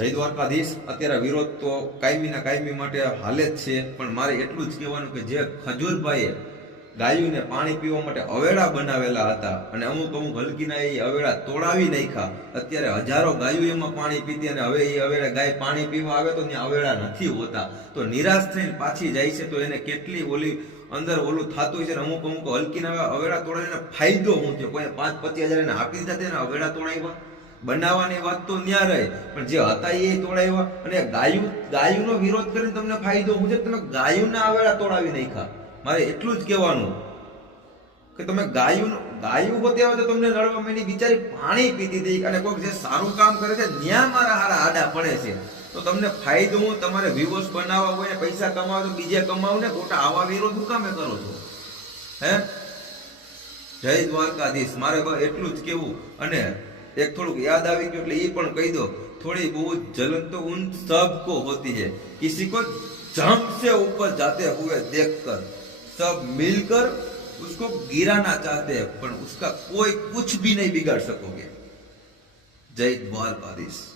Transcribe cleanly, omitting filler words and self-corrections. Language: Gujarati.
જય દ્વારકાધીશ। અત્યારે વિરોધ તો કાયમીના કાયમી માટે હાલે જ છે, પણ મારે એટલું જ કહેવાનું કે જે ખજૂરભાઈએ ગાયોને પાણી પીવા માટે અવેડા બનાવેલા હતા અને અમુક હલકીના એ અવેડા તોડાવી નાખ્યા, અત્યારે હજારો ગાયો એમાં પાણી પીતી અને હવે એ અવેડા ગાય પાણી પીવા આવે તો ત્યાં અવેડા નથી હોતા, તો નિરાશ થઈને પાછી જાય છે, તો એને કેટલી ઓલી અંદર ઓલું થતું છે। અમુક હલકીના અવેડા તોડાવીને ફાયદો શું થયો? કોઈ 5-25 હજાર એને આપી દીધા તેને અવેડા તોડાવ્યા, બનાવવાની વાત તો ન્યા રહે, પણ જે હતા એ તોડાવ્યા। અને ગાયોનો વિરોધ કરીને તમને ફાયદો શું છે? તમે ગાયોના આવેડા તોડાવી નાખ્યા। મારે એટલું જ કહેવાનું કે તમે ગાયો હોતી આવે તો તમને લડવા માંડી, બિચારી પાણી પીતી હતી અને કોઈક જે સારું કામ કરે છે ન્યા મારા હારા આડા પડે છે, તો તમને ફાયદો હું? તમારે વ્યુઅર્સ બનાવવા હોય, પૈસા કમાવા તો બીજે કમાવ ને, ખોટા આવા વિરોધ હું કામે કરો છો? હે, જય દ્વારકાધીશ। મારે બસ એટલું જ કેવું। અને एक थोड़ा याद आ गया એટલે એ પણ કહી દો, थोड़ी बहुत जलन तो उन सबको होती है, किसी को जंप से ऊपर जाते हुए देखकर सब मिलकर उसको गिराना चाहते हैं, पर उसका कोई कुछ भी नहीं बिगाड़ सकोगे। जय द्वारकाधीश।